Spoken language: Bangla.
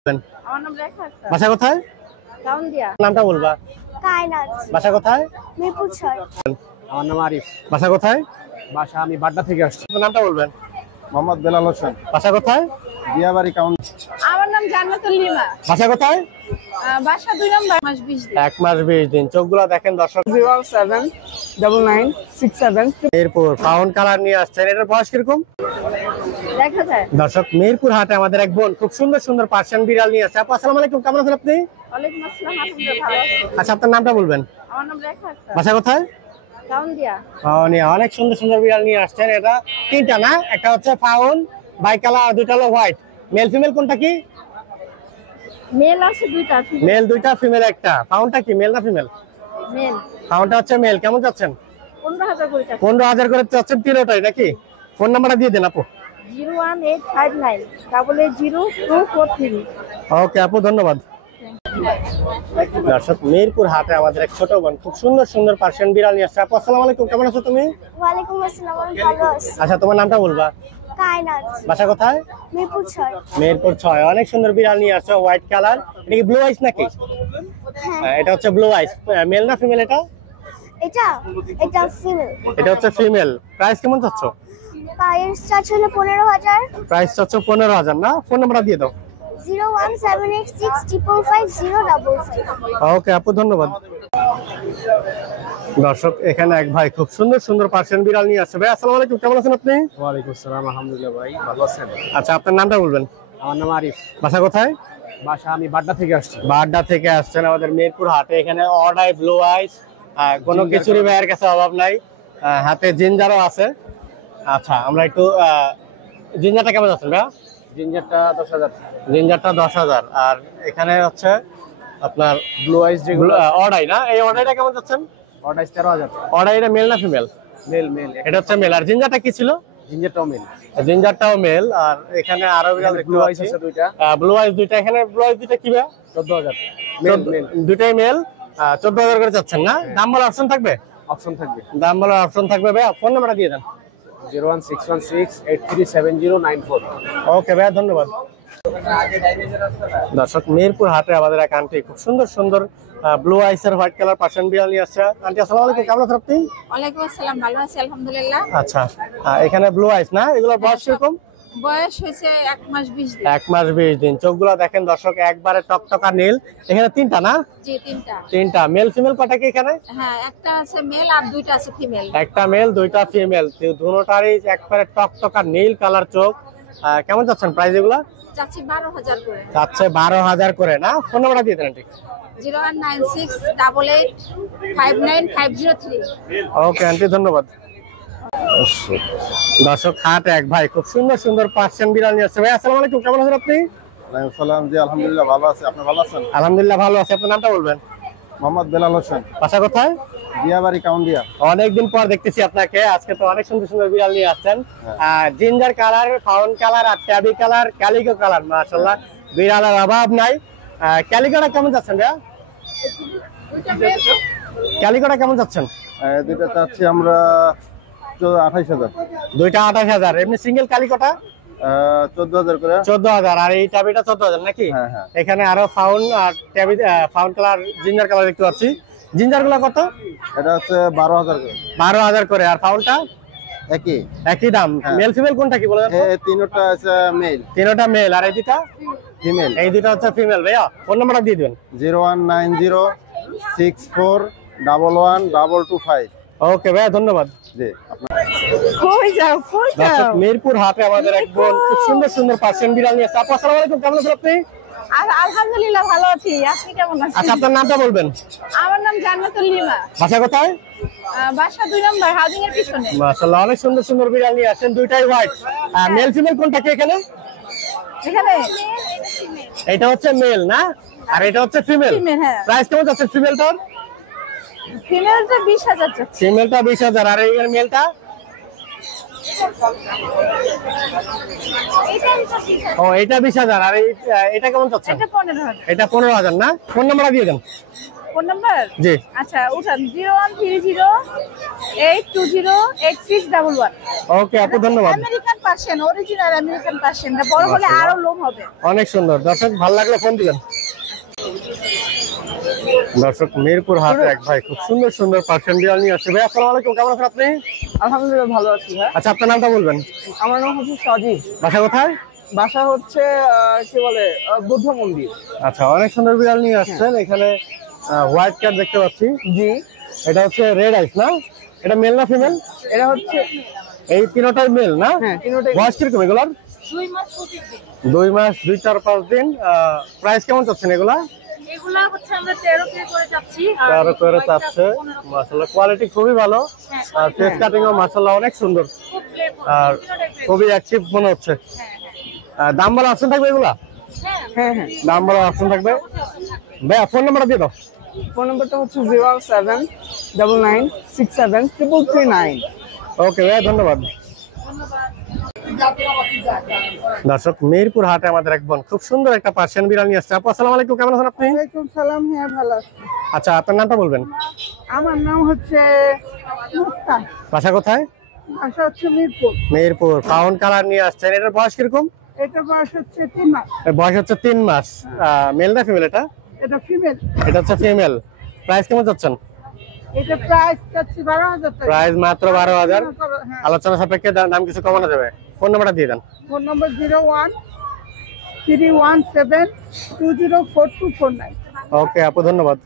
আমার নাম রেখা আক্তার। বাসা কোথায়? গাউনদিয়া। নামটা বলবা। কায়নাত। বাসা কোথায়? মিরপুর 6। আমার নাম আরিফ। বাসা কোথায়? বাসা আমি বাড্ডা থেকে আসছি। আপনার নামটা বলবেন। মোহাম্মদ বেলাল হোসেন। বাসা কোথায়? দিয়াবাড়ি কাউন্টি। আমার নাম জান্নাতুল লিমা। বাসা কোথায়? বাসা 2 নম্বর, মাস 20 দিন। 1 মাস 20 দিন। চোখগুলো দেখেন দর্শক। 07997 মিরপুর ফাউন্ড কালার নিয়ে আসছেন। এটার বয়স কিরকম? দেখা যায়। দর্শক মিরপুর হাটে আমাদের এক বোন খুব সুন্দর সুন্দর পার্সিয়ান বিড়াল নিয়ে আসছে। আপু আসসালামু আলাইকুম, কেমন আছেন আপনি? ওয়ালাইকুম আসসালাম, আলহামদুলিল্লাহ ভালো আছি। আচ্ছা আপনার নামটা বলবেন। আমার নাম রেখা আক্তার। বাসা কোথায়? গাউনদিয়া। অনেক সুন্দর সুন্দর বিড়াল নিয়ে আসছেন। এটা তিনটা না, একটা হচ্ছে ফাউন্ড বাই কালার আর দুইটা হলো হোয়াইট। মেল ফিমেল কোনটা কি? মেল আছে 2টা। মেল 2টা, ফিমেল একটা। ফাউন্ডটা কি মেল না ফিমেল? মেল। ফাউন্ডটা হচ্ছে মেল। কেমন যাচ্ছেন? 15000 করে টাকা। 15000 করে চাচ্ছেন তিনটাই নাকি? ফোন নাম্বারটা দিয়ে দেন আপু। 01859 880243। ওকে আপু, ধন্যবাদ। দর্শক মিরপুর হাটে আমাদের এক ছোট বোন খুব সুন্দর সুন্দর পার্সিয়ান বিড়াল নিয়ে আসছে। আপু আসসালামু আলাইকুম, কেমন আছো তুমি? ওয়ালাইকুম আসসালাম, আমি ভালো আছি। আচ্ছা তোমার নামটা বলবা। কায়নাত। বাসা কোথায়? মিরপুর 6। মিরপুর 6। অনেক সুন্দর বিড়াল নিয়ে আসছো, হোয়াইট কালার। এটা কি ব্লু আইস নাকি? হ্যাঁ, এটা হচ্ছে ব্লু আইস। মেল না ফিমেল এটা? এটা ফিমেল। এটা হচ্ছে ফিমেল। প্রাইস কেমন চাচ্ছ? পায়ের চার্জ হলো 15000। প্রাইস চাচ্ছ 15000 না? ফোন নাম্বারটা দিয়ে দাও। 01786550555। ওকে আপু, ধন্যবাদ। দর্শক এখানে এক ভাই খুব সুন্দর সুন্দর পার্সিয়ান বিড়াল নিয়ে আসছে। ভাই আসসালামু আলাইকুম, কেমন আছেন আপনি? ওয়ালাইকুম আসসালাম, আলহামদুলিল্লাহ ভাই ভালো আছেন। আচ্ছা আপনার নামটা বলবেন। আমার নাম আরিফ। বাসা কোথায়? বাসা আমি বাড্ডা থেকে আসছি। বাড্ডা থেকে আসছেন আমাদের মিরপুর হাটে। এখানে অর্ডার ব্লু আইস, কোনো কিছুরই ভাইয়ের কাছে অভাব নাই। হাতে জিঞ্জারও আছে। আচ্ছা আমরা একটু জিঞ্জারটা কেমন আছেন ভাইয়া? জিঞ্জারটা 10000। জিঞ্জারটা 10000। আর এখানে হচ্ছে আপনার ব্লু আইস যেগুলো অর্ডার না, এই অর্ডারটা কেমন যাচ্ছেন? অর্ডার 13000। অর্ডার এটা মেল না ফিমেল? Male male. এটা হচ্ছে মেল। আর জিঞ্জারটা কি ছিল? জিঞ্জারটাও মেল। জিঞ্জারটাও মেল। আর এখানে আরো বিড়াল ব্লু আইস আছে 2টা। ব্লু আইস 2টা। এখানে ব্লু আইস 2টা কি ভাইয়া? 14000। Male male. দুটাই মেল। 14000 করে চাচ্ছেন না? দাম বলার অপশন থাকবে? অপশন থাকবে। দাম বলার অপশন থাকবে ভাইয়া। ফোন নাম্বারটা দিয়ে দেন। 01616837094। ওকে ভাইয়া, ধন্যবাদ। দর্শক মিরপুর হাটে আমাদের এক আন্টি খুব সুন্দর সুন্দর ব্লু আইসের হোয়াইট কালার পার্সিয়ান বিড়াল নিয়ে আসছে। আন্টি আসসালামু আলাইকুম, কেমন আছেন আপনি? ওয়ালাইকুম আসসালাম, ভালো আছি আলহামদুলিল্লাহ। আচ্ছা এখানে ব্লু আইস না, এগুলোর বয়স কিরকম? বয়স হয়েছে 1 মাস 20 দিন। 1 মাস 20 দিন। চোখগুলো দেখেন দর্শক, একবারে টকটকা নীল। এখানে তিনটা না? জি, 3টা। তিনটা। মেল ফিমেল কটা কি এখানে? হ্যাঁ, একটা আছে মেল আর 2টা আছে ফিমেল। একটা মেল 2টা ফিমেল। দুটোটারই একবারে টকটকা নীল কালার চোখ। কেমন যাচ্ছেন প্রাইস এগুলা? চাচ্ছি 12000 করে। যাচ্ছে 12000 করে না? ফোন নাম্বারটা দিয়ে দেন ঠিক। 01968859503। ওকে আন্টি, ধন্যবাদ। দর্শক হাট এক ভাই খুব সুন্দর সুন্দর পার্সিয়ান বিড়াল নিয়ে আসছে। ভাই আসসালামু আলাইকুম, কেমন আছেন আপনি? ওয়ালাইকুম আসসালাম। জি আলহামদুলিল্লাহ ভালো আছি। আপনি ভালো আছেন? আলহামদুলিল্লাহ ভালো আছি। আপনার নামটা বলবেন। মোহাম্মদ বেলাল হোসেন। বাসা কোথায়? দিয়াবাড়ি কাউন্ডিয়া। অনেকদিন পর দেখতেছি আপনাকে। আজকে তো অনেক সুন্দর সুন্দর বিড়াল নিয়ে আসছেন। জিঞ্জার কালার, ফাউন্ড কালার আর ট্যাবি কালার, ক্যালিকো কালার। মাশাআল্লাহ, বিড়ালের অভাব নাই। ক্যালিকোটা কেমন যাচ্ছেন ভাইয়া? ক্যালিকোটা কেমন যাচ্ছেন? দুইটা চাচ্ছি আমরা 28000। দুইটা 28000। এমনি সিঙ্গেল ক্যালিকোটা 14000 করে। 14000। আর এই ট্যাবিটা 14000 নাকি? হ্যাঁ হ্যাঁ। এখানে আরো ফাউন্ড আর ট্যাবি, ফাউন্ড কালার, জিঞ্জার কালার দেখতে পাচ্ছি। জিঞ্জার গুলা কত? এটা হচ্ছে 12000 করে। 12000 করে। আর ফাউন্ডটা একই দাম। মেল ফিমেল কোনটা কি বলেন? এই তিনটা আছে মেল। তিনটা মেল। আর এই দুটা ফিমেল। এই দুটা হচ্ছে ফিমেল। ভাইয়া ফোন নাম্বারটা দিয়ে দিবেন। 01906411225। ওকে ভাইয়া, ধন্যবাদ। জি কই যাও দর্শক মিরপুর হাটে আমাদের এক বোন খুব সুন্দর সুন্দর পার্সিয়ান বিড়াল নিয়ে আসছে। আপু আসসালামু আলাইকুম, কেমন আছেন আপনি? আলহামদুলিল্লাহ ভালো আছি। আপনি কেমন আছেন? আচ্ছা আপনার নামটা বলবেন। আমার নাম জান্নাতুল লিমা। বাসা কোথায়? বাসা 2 নম্বর, হাউজিং এর পিছনে। মাশাআল্লাহ, অনেক সুন্দর সুন্দর বিড়াল নিয়ে আসছেন। দুইটাই হোয়াইট। মেল ফিমেল কোনটা কি এখানে? এখানে এটা হচ্ছে মেল না, আর এটা হচ্ছে ফিমেল। হ্যাঁ। প্রাইস কেমন যাচ্ছে ফিমেলটার? ফিমেলটা 20000 যাচ্ছে। ফিমেলটা 20000। আর এই মেলটা? ও এটা 20000। আর এটা কেমন যাচ্ছে? এটা 15000। এটা 15000 না? ফোন নাম্বারটা দিয়ে দেন। ফোন নাম্বার জি আচ্ছা উঠান 01308208611। ওকে আপু ধন্যবাদ। American Persian, original American Persian, এটা বড় হলে আরো লোম হবে। অনেক সুন্দর দর্শক, ভালো লাগলে ফোন দিবেন। দর্শক মিরপুর হাটে এক ভাই খুব সুন্দর সুন্দর পার্সিয়ান বিড়াল নিয়ে আসছে। ভাই আসসালামু আলাইকুম, কেমন আছেন আপনি? আলহামদুলিল্লাহ ভালো আছি ভাই। আচ্ছা আপনার নামটা বলবেন। আমার নাম হচ্ছে সাজিদ। বাসা কোথায়? বাসা হচ্ছে কি বলে বুদ্ধ মন্দির। আচ্ছা অনেক সুন্দর বিড়াল নিয়ে আসছেন। এখানে হোয়াইট ক্যাট দেখতে পাচ্ছি। জি, এটা হচ্ছে রেড আইস না? এটা মেল না ফিমেল? এটা হচ্ছে এই তিনটাই মেল না? হ্যাঁ তিনটাই। বয়স কিরকম এগুলার? 2 মাস 2-4-5 দিন। প্রাইস কেমন চাচ্ছেন এগুলা? এগুলা হচ্ছে আমরা 13 করে যাচ্ছি। 13 করে চাচ্ছে। মাশাআল্লাহ কোয়ালিটি খুবই ভালো, আর ফেস কাটিং ও মাশাআল্লাহ অনেক সুন্দর, আর খুবই অ্যাক্টিভ মনে হচ্ছে। দাম বলা অপশন থাকবে এগুলা? হ্যাঁ হ্যাঁ। দাম বলা অপশন থাকবে। ভাইয়া ফোন নাম্বারটা দিয়ে দাও। ফোন নাম্বারটা হচ্ছে 07999673339। ওকে ভাইয়া ধন্যবাদ। দর্শক মিরপুর হাটে আমাদের এক বোন খুব সুন্দর একটা পার্সিয়ান বিড়াল নিয়ে আসছে। আপু আসসালামু আলাইকুম, কেমন আছেন আপনি? ওয়ালাইকুম সালাম। হ্যাঁ ভালো আছি। আচ্ছা আপনার নামটা বলবেন। আমার নাম হচ্ছে মুক্তা। বাসা কোথায়? বাসা হচ্ছে মিরপুর। মিরপুর। ফাউন্ড কালার নিয়ে আসছেন। এটার বয়স কিরকম? এটা বয়স হচ্ছে 3 মাস। এর বয়স হচ্ছে 3 মাস। মেল না ফিমেল এটা? এটা ফিমেল। এটা হচ্ছে ফিমেল। প্রাইস কেমন চাচ্ছেন? এটা প্রাইস চাচ্ছি 12,000 টাকা। প্রাইস মাত্র 12,000। হ্যাঁ। আলোচনা সাপেক্ষে দাম কিছু কমানো যাবে। ফোন নাম্বারটা দিয়ে দেন। ফোন নম্বর 01317204249। ওকে আপু ধন্যবাদ।